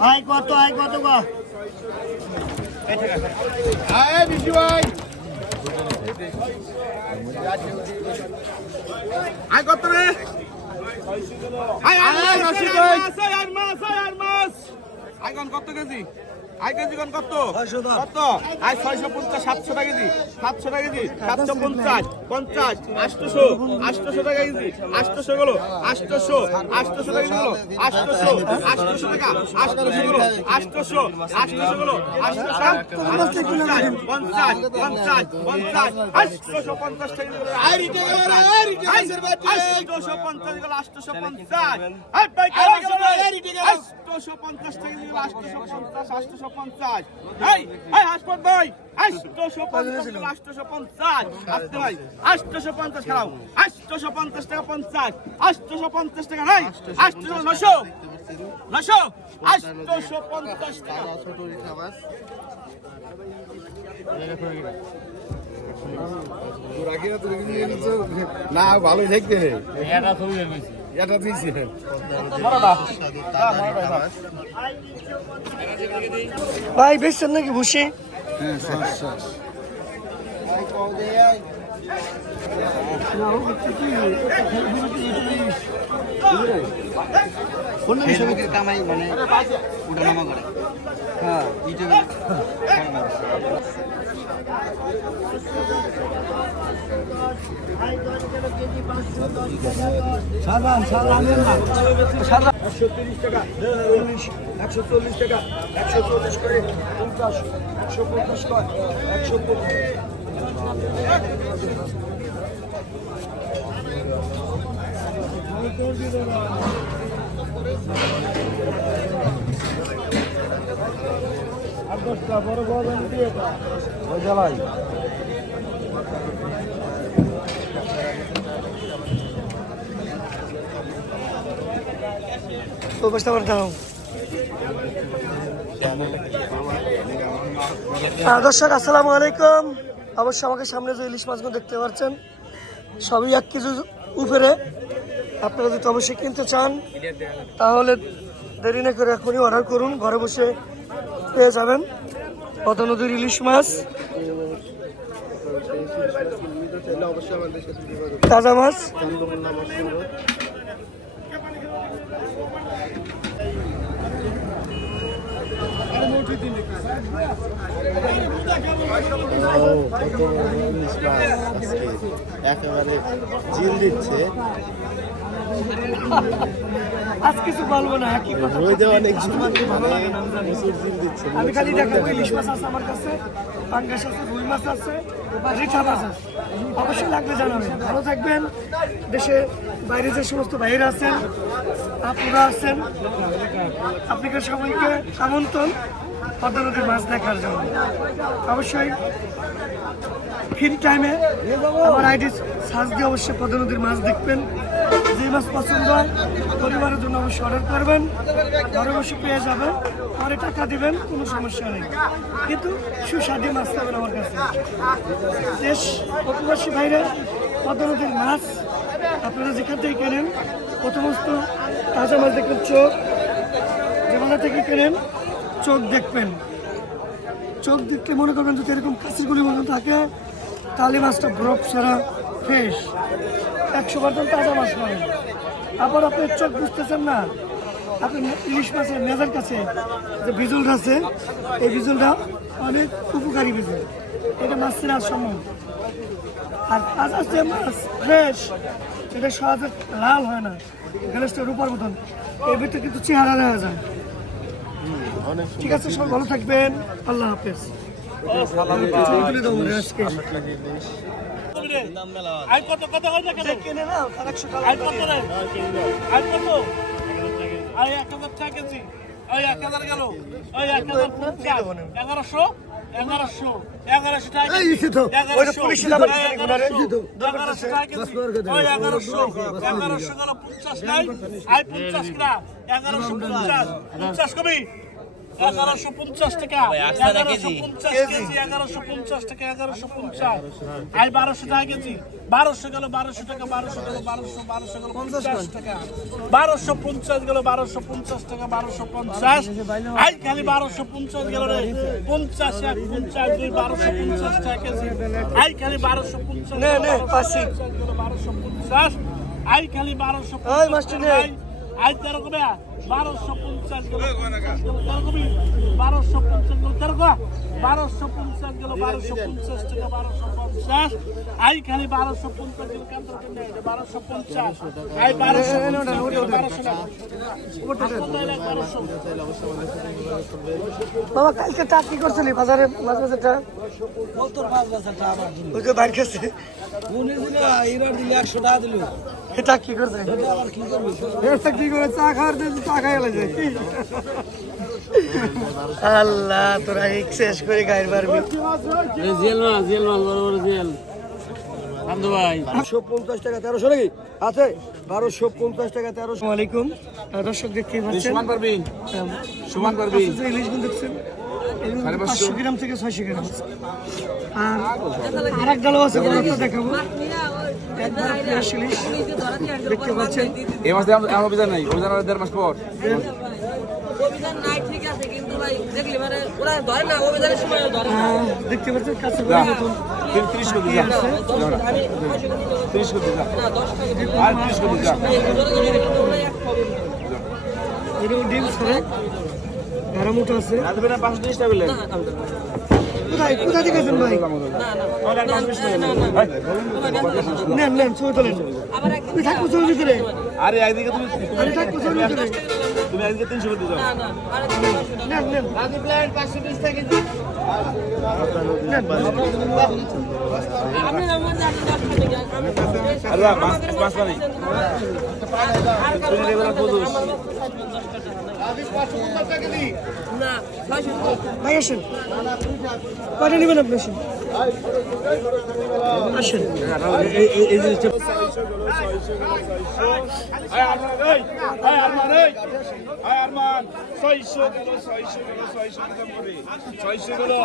আয় কত আয় কত গো আয় কত রে আয় আয় আয় আয় আর মাছ আয় আর মাছ আয় কোন কত কেজি আয় কেজি কোন কত কত আয় ছয়শো পঞ্চাশ সাতশো টাকা কেজি সাতশো টাকা কেজি সাতশো পঞ্চাশ পঞ্চাশ আটশোশো আটশোশো টাকা কেজি আটশোশো গেলো আটশোশো আটশোশো টাকা গেলো আটশোশো আটশোশো টাকা আটশোশো গেলো আটশোশো আটশোশো গেলো আটশোশো পঞ্চাশ পঞ্চাশ পঞ্চাশ আটশোশো পঞ্চাশ টাকা আটশোশো পঞ্চাশ গেলো আটশোশো পঞ্চাশ আটশোশো পঞ্চাশ টাকা গেলো পঞ্চাশ আটশোশো পঞ্চাশ এই এই হাসপাত ভাই। পঞ্চাশ গেলো পঞ্চাশ আসতে ভাই পঞ্চাশ পঞ্চাশ টাকা পঞ্চাশ। আটশোশো পঞ্চাশ টাকা নাই। নশো। পঞ্চাশ টাকা। না ভালোই থাকবে এটা দিয়েছি। ভাই বেচছেন নাকি ভুসি কামাই মানে ওটা নামা করে। হ্যাঁ ইউটিউবে একশো তিরিশ টাকা একশো চল্লিশ টাকা একশো চল্লিশ করে পঞ্চাশ একশো পঞ্চাশ কয় একশো আর দশটা বড় বড় দিয়ে ওই জ্বালাই বসতে আহ, দর্শক আসসালামু আলাইকুম। অবশ্যই আমাকে সামনে যে ইলিশ মাছগুলো দেখতে পাচ্ছেন সবই এক কেজি উপরে। আপনারা যদি অবশ্যই কিনতে চান তাহলে দেরি না করে এখনই অর্ডার করুন। ঘরে বসে পেয়ে যাবেন পদ্মা নদীর ইলিশ মাছ। তাজা মাছ করুন আমার সঙ্গে। ও, একেবারে জিল দিচ্ছে আজ কিছু বলব না আমি খালি মাছ আছে আমার কাছে আছে মাছ আছে। অবশ্যই লাগবে ভালো থাকবেন। দেশে বাইরে যে সমস্ত বাইরে আছেন আপনারা আছেন আপনাকে সবাইকে আমন্ত্রণ। পদ্মা মাছ দেখার জন্য। অবশ্যই ফ্রি টাইমে আমার আইডি সার্চ দিয়ে অবশ্যই পদ্মা নদীর মাছ দেখবেন। যে মাছ পছন্দ হয়, পরিবারের জন্য অবশ্যই অর্ডার করবেন, ঘরে বসে পেয়ে যাবেন, পরে টাকা দিবেন, কোনো সমস্যা নেই। কিন্তু সুস্বাদু মাছ পাবেন আমার কাছে। দেশ উপবাসী বাইরে পদ্মা নদীর মাছ আপনারা যেখান থেকে কেনেন, প্রথমত তাজা মাছ দেখবেন, চোখ। যেখানে থেকে কেনেন চোখ দেখবেন। চোখ দেখলে মনে করবেন যদি এরকম কাঁচির গুলি মতন থাকে, তাহলে মাছটা বরফ ছাড়া ফ্রেশ একশো পার্সেন্ট তাজা মাছ পাবেন। আবার আপনি চোখ বুঝতেছেন না, আপনি ইলিশ মাছের মেজার কাছে যে বিজুলটা আছে, এই বিজুলটা অনেক উপকারী বিজুল। এটা মাছ চেনা সম্ভব আর তাজা যে মাছ ফ্রেশ এটা সহজে লাল হয় না। গ্যাসটা রূপার মতন। এর ভিতরে কিন্তু চেহারা দেখা যায়। ঠিক আছে সব ভালো থাকবেন। আল্লাহ হাফেজ। কত কত কেনে না টাকা আই কত আই এক হাজার টাকা কেজি। আই এক হাজার গেল। আই এক হাজার এগারোশো? এগারোশো। এগারোশো টাকা? এগারোশো। টাকা এগারোশো। গেল পঞ্চাশ নাই। আই পঞ্চাশ কিনা। এগারোশো পঞ্চাশ। পঞ্চাশ কবি। এগারোশো পঞ্চাশ টাকা। এগারোশো পঞ্চাশ কেজি। এগারোশো পঞ্চাশ টাকা এগারোশো পঞ্চাশ। আই বারোশো টাকা কেজি। বারোশো গেল বারোশো টাকা বারোশো গেল বারোশো বারোশো গেল পঞ্চাশ টাকা। বারোশো পঞ্চাশ গেল বারোশো পঞ্চাশ টাকা বারোশো পঞ্চাশ। আই খালি বারোশো পঞ্চাশ গেল রে। পঞ্চাশ এক পঞ্চাশ দুই বারোশো পঞ্চাশ টাকা কেজি। আই খালি বারোশো পঞ্চাশ নে, নে, পাশে। বারোশো পঞ্চাশ আই খালি বারোশো ওই মাস্টার নে। আই তেরো কবে বারোশো পঞ্চাশ গেল। তেরো কবি বারোশো পঞ্চাশ গেল। তেরো কয়া বারোশো পঞ্চাশ গেল বারোশো পঞ্চাশ টাকা বারোশো পঞ্চাশ। আই খালি বারোশো পঞ্চাশ গেল কেন্দ্র কেন্দ্র বারোশো পঞ্চাশ। আই বারোশো পঞ্চাশ গেল বারোশো টাকা। বারোশো বাবা কালকে টাক কি করছিলি বাজারে? মাছ বাজারটা ওকে বাইর খেয়েছে এটা কি করছে? এটা কি করে? চা খাওয়ার দিয়েছে চা খাই গেলে আল্লাহ তোরা এক শেষ করে গায়ের পারবি জেল মাল জেল মাল বড় বড় জেল। আন্দু পঞ্চাশ টাকা তেরোশো আছে। বারোশো পঞ্চাশ টাকা তেরোশো। আসসালামু আলাইকুম। আহ, দর্শক দেখতে পাচ্ছেন সুমান পারবি আহ, সুমান পারবি ইলিশ দেখছেন? এগুলো পাঁচশো। গ্রাম থেকে ছয়শো গ্রাম। আর এক আছে দেখাবো। দেখতে পাচ্ছেন। মাসে আমার অভিযান নাই অভিযান আর দেড় মাস পর। মানে দেখতে কাছে তিরিশ- কোটি যা তিরিশ কোটি যা। আর তিরিশ কোটি যা। ডিম ছাড়া। গাড়া মোটা আছে। কোথায়? কোথায় থেকে আছেন ভাই? নেন নেন ছবি তোলেন। তুই থাকব ছবির ভিতরে। আরে একদিকে তুমি আমি থাকব ছবির ভিতরে। তুমি তিনশো দাও। নেন নেন। পানি ভাই আসেন। কটা নেবেন আপনি? আসেন। আসেন এই আরমান ছয়শো কিলো ছয়শো কিলো ছয়শো কিলো করে ছয়শো কিলো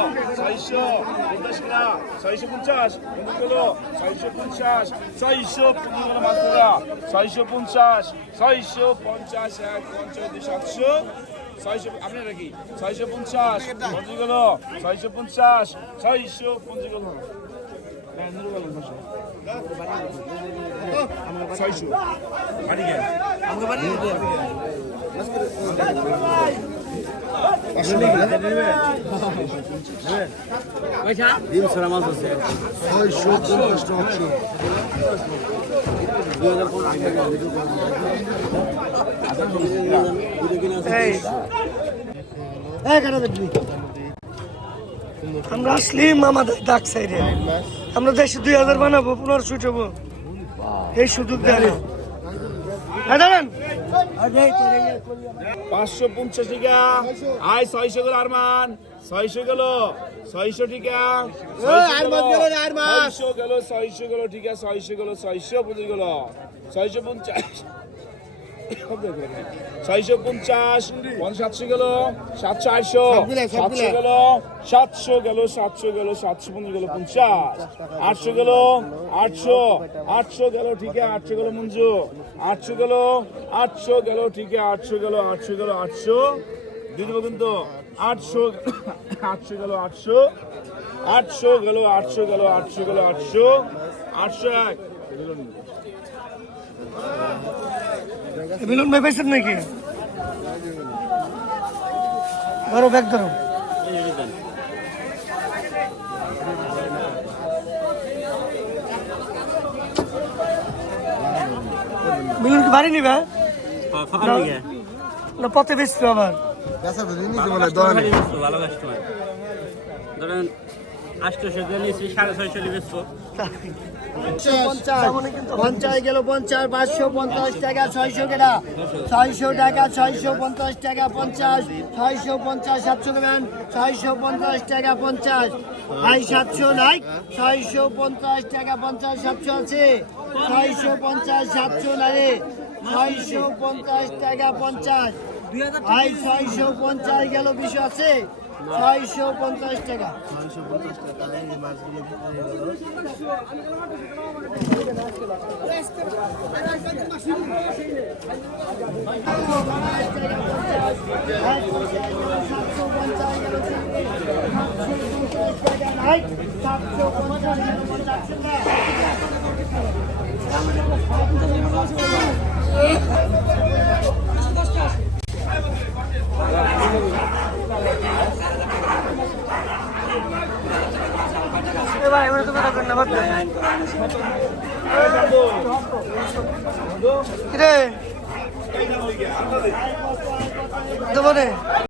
ছয়শো পঞ্চাশ কিলো ছয়শো পঞ্চাশ পনেরো কিলো ছয়শো পঞ্চাশ ছয়শো পনেরো পঞ্চাশ এক পঞ্চাশ সাতশো ছয়শো আপনি নাকি ছয়শো পঞ্চাশ পঞ্চাশ কিলো ছয়শো পঞ্চাশ ছয়শো পঞ্চাশ কিলো হ্যাঁ, নুরু বলেন বসো। ছয়শো। বাড়ি ডিম ছড়া মাছ আছে ছয়শো পঞ্চাশ। টাকা এই কাটা দেখবি আমরা আসলিম আমাদের ডাক সাইডে। আমরা দেশে দুই হাজার বানাবো পনেরোশো উঠাবো। এই সুযোগ দেয় হ্যাঁ পাঁচশো পঞ্চাশ টাকা। আয় ছয়শো গেল আরমান। ছয়শো গেল ছয়শো টাকা। ছয়শো গেল ছয়শো গেল ঠিক আছে। ছয়শো গেল ছয়শো পঁচিশ গেল। ছয়শো পঞ্চাশ। ছয়শো পঞ্চাশ সাতশো গেল সাতশো আটশো সাতশো গেল সাতশো গেল সাতশো গেল সাতশো পঞ্চাশ গেল পঞ্চাশ আটশো গেল আটশো আটশো গেল ঠিক আছে আটশো গেল মঞ্জু আটশো গেল আটশো গেল ঠিক আছে আটশো গেল আটশো গেল আটশো দিয়ে দেবো কিন্তু আটশো আটশো গেল আটশো আটশো গেল আটশো গেল আটশো গেল আটশো আটশো এক মিলন ভাই পাইছেন নাকি? ধরো ব্যাগ ধরো। মিলন কি বাড়ি নিবে? না- না পথে বেচছো আবার। ভালো কাস্টমার। ধরেন ছয়শো পঞ্চাশ গেল পঞ্চাশ, পাঁচশো পঞ্চাশ টাকা, ছয়শো টাকা ছয়শো টাকা, ছয়শো পঞ্চাশ টাকা, পঞ্চাশ। ছয়শো পঞ্চাশ, সাতশো দেবেন ছয়শো পঞ্চাশ টাকা, পঞ্চাশ। ভাই, সাতশো নাই। ছয়শো পঞ্চাশ টাকা, পঞ্চাশ, সাতশো আছে। ছয়শো পঞ্চাশ, সাতশো নাই। ছয়শো পঞ্চাশ টাকা, পঞ্চাশ। ভাই, ছয়শো পঞ্চাশ গেল বিশ আছে। ছয়শো পঞ্চাশ টাকা। ছয়শো পঞ্চাশ টাকা। গেল ভাই ওরা তো কথা করেন না ভাবতে কিরে দেবো রে